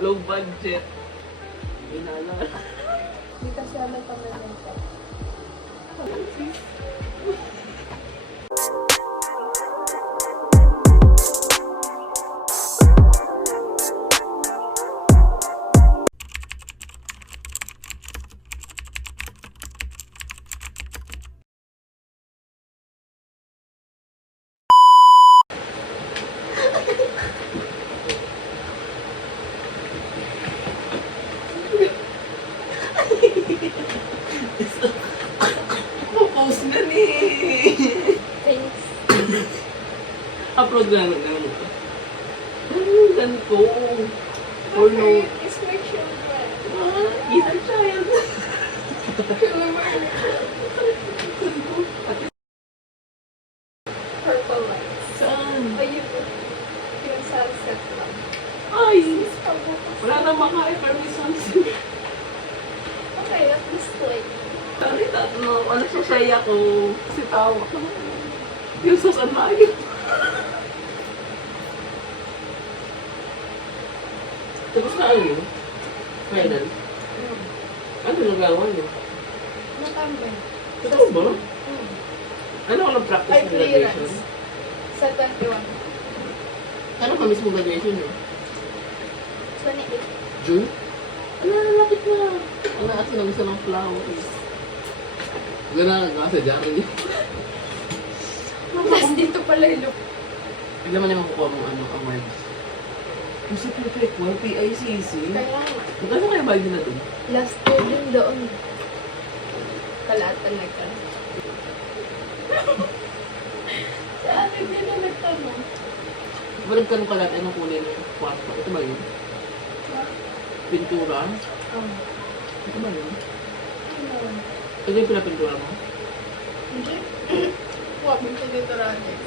Low budget. Inala. Hindi kasi alam pa naman ka. Post na ni. Thanks. Upload na naman ito. Ano yung ganito? Or no? It's my children. He's a child. Purple lights. Saan? Ayun. Yung sunset lang. Ay! Wala na makain pero may sunset. Okay, at least like. Sorry, tatlo. Ano siya siya ko? Kasi tawa ko. Yung sasan maayos. Tapos na ano yun? Final? Ano nagawa niyo? Natambay. Totoo ba? Ano ka nag-practice Ay, ng graduation? clearance. Sa 21. Ano ka mismo graduation niyo? 28. June? Ano, lapit na. Ano kasi na gusto ng flowers. Gano'n nagawa sa Jackie. Tapos dito pala yung look. Hindi naman naman kukuha mong ano, awards. Yung sa perfect one, PICC. Kaya nga. Magkano kayo bayad na doon? Last year din doon. Kalatan na ka. Sa akin din na nagtanong. Diba nagtanong ka lahat anong kunin ng kwarto? Ito ba yun? Pintura? Ito ba yun? Ano? Ito yung pinapintura mo? Hindi. Huwag mo dito Rajex.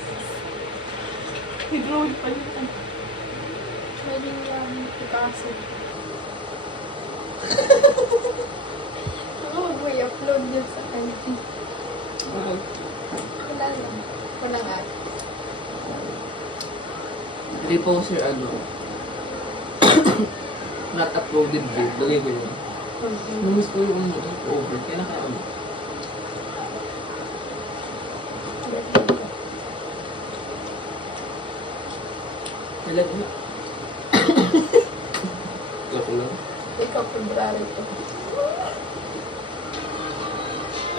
May drawing pa yun. Pwede yung Picasso. Ano, huwag mo i-upload yun sa kanya. Wala lang. Wala nga. Repost your ano. Not uploaded video. Lagay ko yun. Namiss ko yung over. Kaya naka-ano. Alam mo. Lako lang. Ikaw, February to.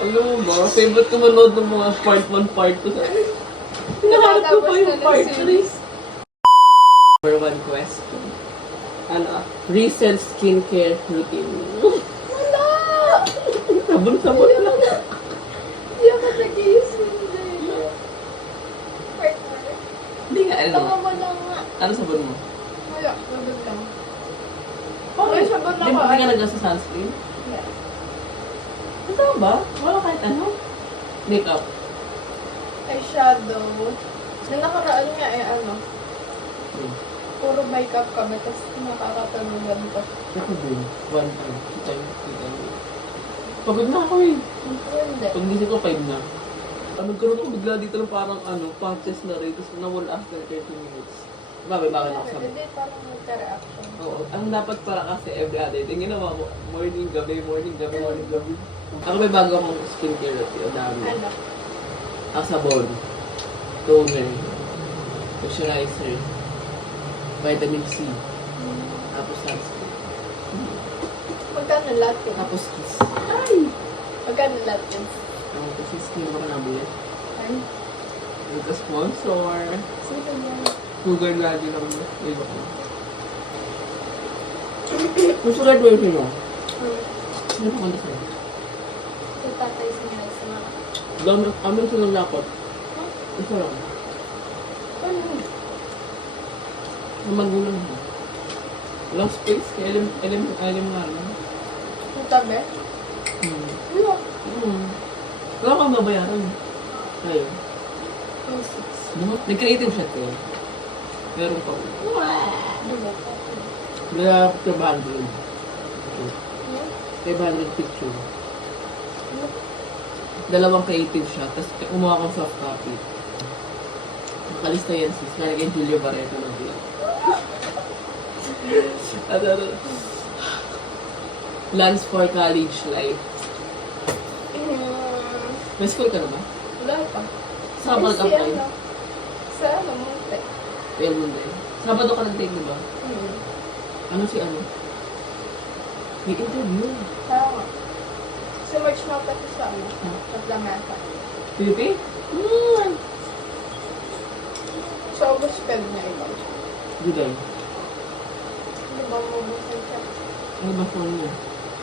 Alam mo ba? Favorite ko manood ng mga part 1, part 2 sa akin. Pinaharap ko pa yung part 3. For one question. Ano? Recent skincare routine. Wala! Sabon-sabon lang. Hindi ako nag-iisip din. Partner. Hindi nga, ano? Tama mo lang nga. Ano sabon mo? Wala, nabag lang. Okay, sabon Di ba ka nag-sa sunscreen? Yeah. Totoo ba? Wala kahit ano? Makeup. Eyeshadow. Nung nakaraan nga ano, Hmm. puro makeup kami, tapos nakakatalugan ko. Ako din. One time. Two time. Pagod na ako eh. Hindi. Pag gising ko, 5 na. Nagkaroon ako bigla dito ng parang patches na rin. Tapos nawala after 30 minutes. Bakit ako sabi? Hindi, parang magka-reaction. Oo. Ang dapat para kasi every other day. Ginawa ko, morning, gabi. Ako may bago akong skincare routine. Ang dami. Ano? Ang sabon. Toner. Moisturizer. Vitamin C. Tapos sunscreen. Magkano lahat yun? Tapos kiss. Magkano lahat yun? Kasi skin mo ka nabili. Ay, Nagka-sponsor. sino yan? Sugar daddy lang mo. Iba ko. Kung sugar daddy mo, ano pa kanta sa'yo? Si tatay sinila sa mga. Amin silang lakot. Isa lang. Ano? Ang magulang mo. Walang space. Kaya alam nga lang. Yung tabi? Ano? Wala kang babayaran. Ayun. Yung 6. Nag-creative siya to. Meron pa. Diba? Kaya 500. 500 picture. Dalawang creative siya. Tapos kumuha kang soft copy. Nakalista yan sis. Nalagay Julia Barreto ng vlog. Ano. Plans for college life. May school ka na ba? Wala pa. Sabado ka pa yun? Sa ano, Monte. Well, Monday. Sabado ka nag-take, di ba? Ano si ano? May interview. Tama. Si March Mata ko sa ano. Naglamata. Pipi? Sa August 12 na ikaw. Juday. Hindi ba mabuhay ka? Ano ba phone niya?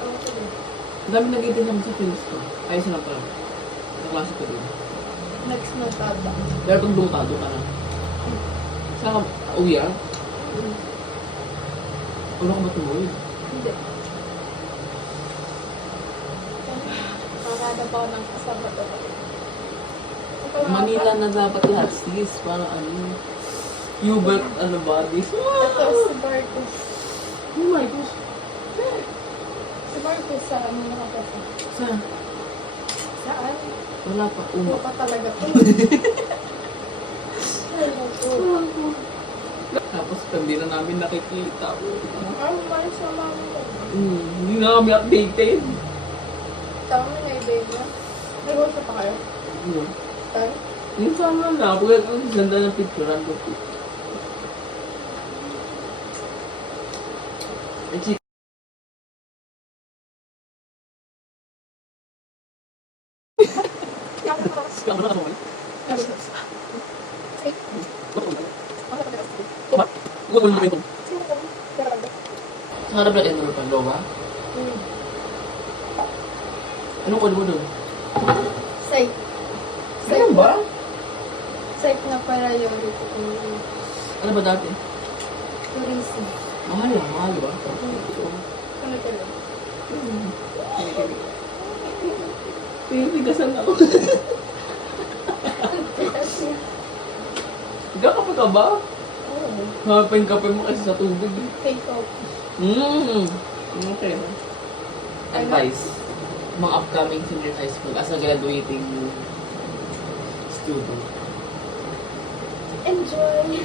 Ano ko din? Ang dami nag-itin naman sa films ko. Ayos na pala. Naklase ko din. Next month ata. Pero kung bungkado ka na. Saan ka? Uwi ah? Wala ka ba tumuloy? Hindi. Nakakada pa ako ng kasama ko. Manila na dapat lahat sis. Para ano. Hubert, ano ba? This. Ito si Marcus. Oh my gosh. Si Marcus sa ano nakakata. Saan? Saan? Wala pa. Hindi Uma. pa talaga po. Tapos hindi na namin nakikita. Ano ba sa mami ko? Hindi na kami updated. Tama na i-babe na. Nag-usap pa kayo? Tayo? Yung sama na. Pagkat ang ganda ng picturean ko. Ay, chika. Saan na ako? Gugol na ito. Hanap na ito ng loba? Anong code mo doon? Safe. Ayun ba? Safe na para yung Ano ba dati? tourism. Mahal lang, mahal ba? Ano ka lang? Pinipigasan ako. Gakapag ka ba? Oo. Hapin kape mo kasi sa tubig. Take off. Okay. Advice. Mga upcoming senior high school as a graduating student. Enjoy!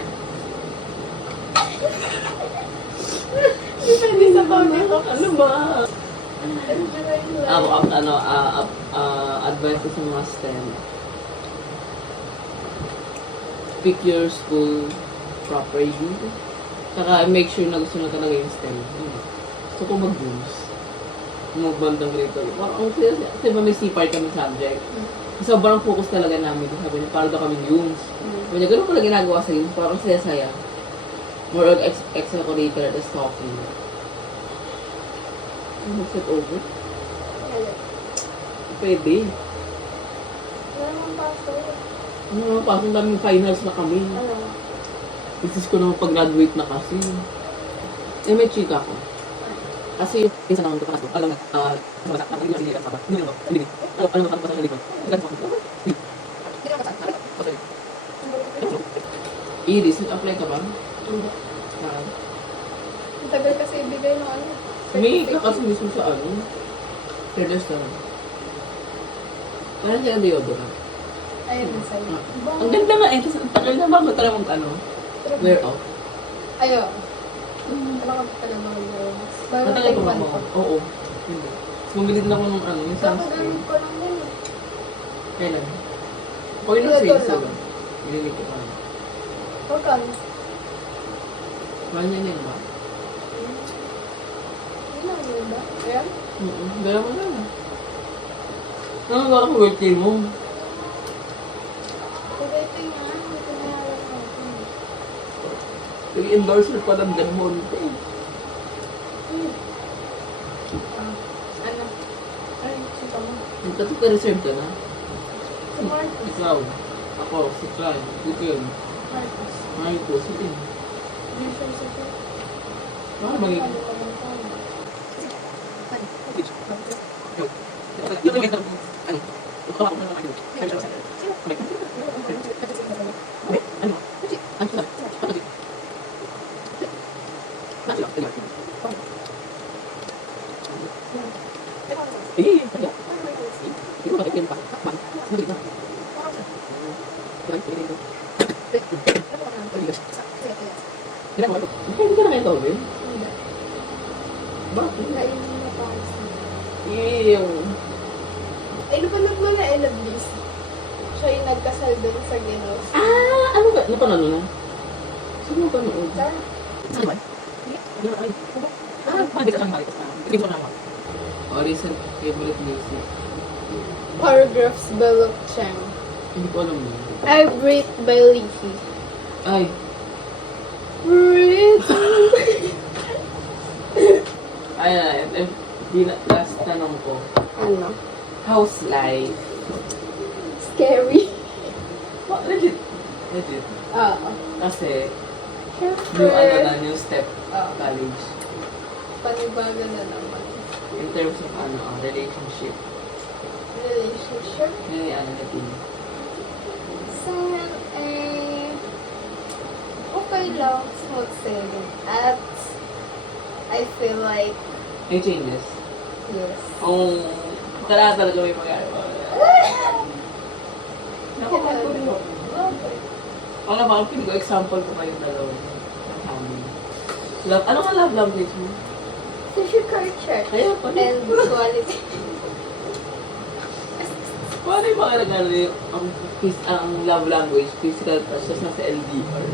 Depende sa comment ko. Ano ba? Enjoy life. Ako, advice ko sa mga STEM. Pick your school properly. Saka make sure na gusto na talaga yung STEM. Gusto ko mag-booms. Magbandang grade. Ang kasi ba may C-part kami subject. Sobrang focus talaga namin. Sabi niya, para daw kami Yunes. Sabi niya, ganun pala ginagawa sa Yunes. Parang saya-saya. More on extracurricular as talking. Set over? Pwede. Wala naman paso. Ano naman, pasong daming finals na kami. Ano? Isis ko naman pag-graduate na kasi. Eh, may chika ko. Kasi, minsan naman ito pa alam na, hindi na pa. Hindi na ba? Hindi. Ano ba sa likod? Iris, nag-apply ka ba? Hindi. Saan? Ang tagal kasi ibigay ng ano. May ka kasi mismo sa ano. Traders na lang. Parang siya ang deodorant. Ayun na sa'yo. Ang ganda nga eh. Tapos ang tagal na bago tara mong ano. Wear off. Ayun. Ano ka pala mga yun? Bago Matagal take pa one ba ko. ako? Oo. Hindi. Tapos bumili din ako ng ano, yung sunscreen. Kakagamit ko lang din. Kailan? Pag yung Ito sales lang. ba? Binili ko pa. Pagkano? Mahal niya yan ba? Ano yun ba? Ayan? Dala mo na. Ano ba ako birthday mo? Pagkito yung ano. Ito na lang ako. Nag-endorser pa ng Del Monte. Ano? Ay, sika mo. Ito ka reserve ka na? Si Marcos. Ikaw. Ako, si Clan. Ito yun. Marcos. Marcos. Ito yun. Hindi siya sa Baka magiging... ano ka lang tayo. Hindi ka na kayo tawin? Hindi. Bakit? Kainin mo na para sa Ew. ay, napanood mo na I Love Lucy. Siya yung nagkasal dun sa Ginos. Ah! Ano ba? Napanood mo na? Sino ba nood? Saan? Oh, recent favorite music. Paragraphs by Luke Chang. Hindi ko alam yun. I Breathe by Leafy. Ay! Breathe. Ay, last tanong ko. Ano? How's life? Scary. What? Legit? Legit. Oo. Kasi, Siyempre. yung ano na, new step Oo. college. Panibago na naman. In terms of ano, relationship. Relationship. Yun yung ano natin. So, okay lang. Smooth sailing. At I feel like, May changes. yes. Kung kailangan talaga may magagawa. Ang naman, pinig ko example ko kayong dalawa. Ng family. Love, ano ka love language mo? Physical check. Kaya pa rin. And quality. Paano yung mga nagano ang love language, physical touch, tapos nasa LDR?